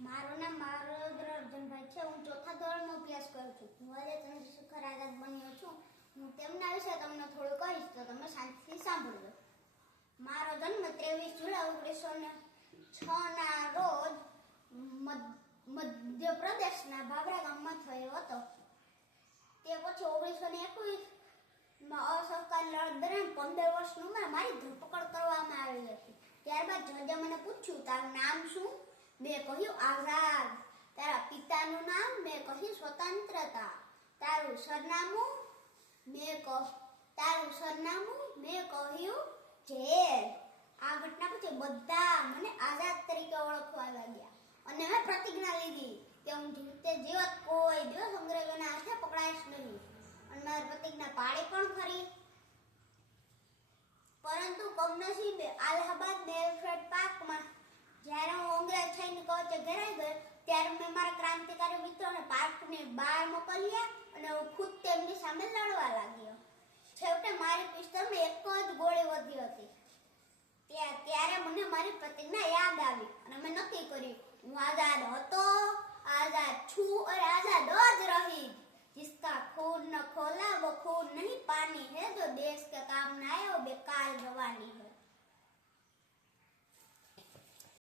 મારું નામ મારોદ્ર અર્જુનભાઈ છે. હું ચોથા ધોરણમાં અભ્યાસ કરું છું. હું આજે ચંદ્રશેખર આઝાદ બન્યો છું. હું તેમના વિશે તમને થોડું કહીશ તો તમે શાંતિથી સાંભળજો. મારો જન્મ 23 જુલાઈ 1906 ના રોજ મધ્યપ્રદેશના બાબરા ગામમાં થયો હતો. તે પછી 1921 માં અસહકારની લડત દરમિયાન 15 વર્ષની ઉંમરે મારી ધરપકડ કરવામાં આવી હતી. ત્યારબાદ જજે મને પૂછ્યું, તારું નામ શું? મેં કહ્યું આઝાદ. તારા પિતાનું નામ? મેં કહ્યું સ્વતંત્રતા. તારું સરનામું? મેં કહ્યું જેલ. આ ઘટના પછી બધા મને આઝાદ તરીકે ઓળખવા લાગ્યા અને મેં પ્રતિજ્ઞા લીધી કે હું જીવત કોઈ દિવસ અંગ્રેજોના હાથે પકડાઈશ નહીં. અને મારી પ્રતિજ્ઞા પાળી પણ ખરી. પરંતુ કમનસીબે અલ્હાબાદ નેલફેડ પાર્કમાં જ્યારે હું અંગ્રેજ સૈનિકો વચ્ચે ઘેરાઈ ગયો ત્યારે મેં મારા ક્રાંતિકારી મિત્રોને પાર્કની બહાર મોકલ્યા અને હું ખુદ તેમની સામે લડવા લાગ્યો. છેવટે મારી પિસ્તોલમાં એક જ ગોળી વધી હતી. ત્યારે મને મારી પ્રતિજ્ઞા યાદ આવી અને મેં નક્કી કર્યું, હું આઝાદ હતો, આઝાદ છું और आजाद જ रहीશ. जिसका खून न खोला वो खून नहीं पानी है, जो देश के काम न आए वो बेकार जवानी है.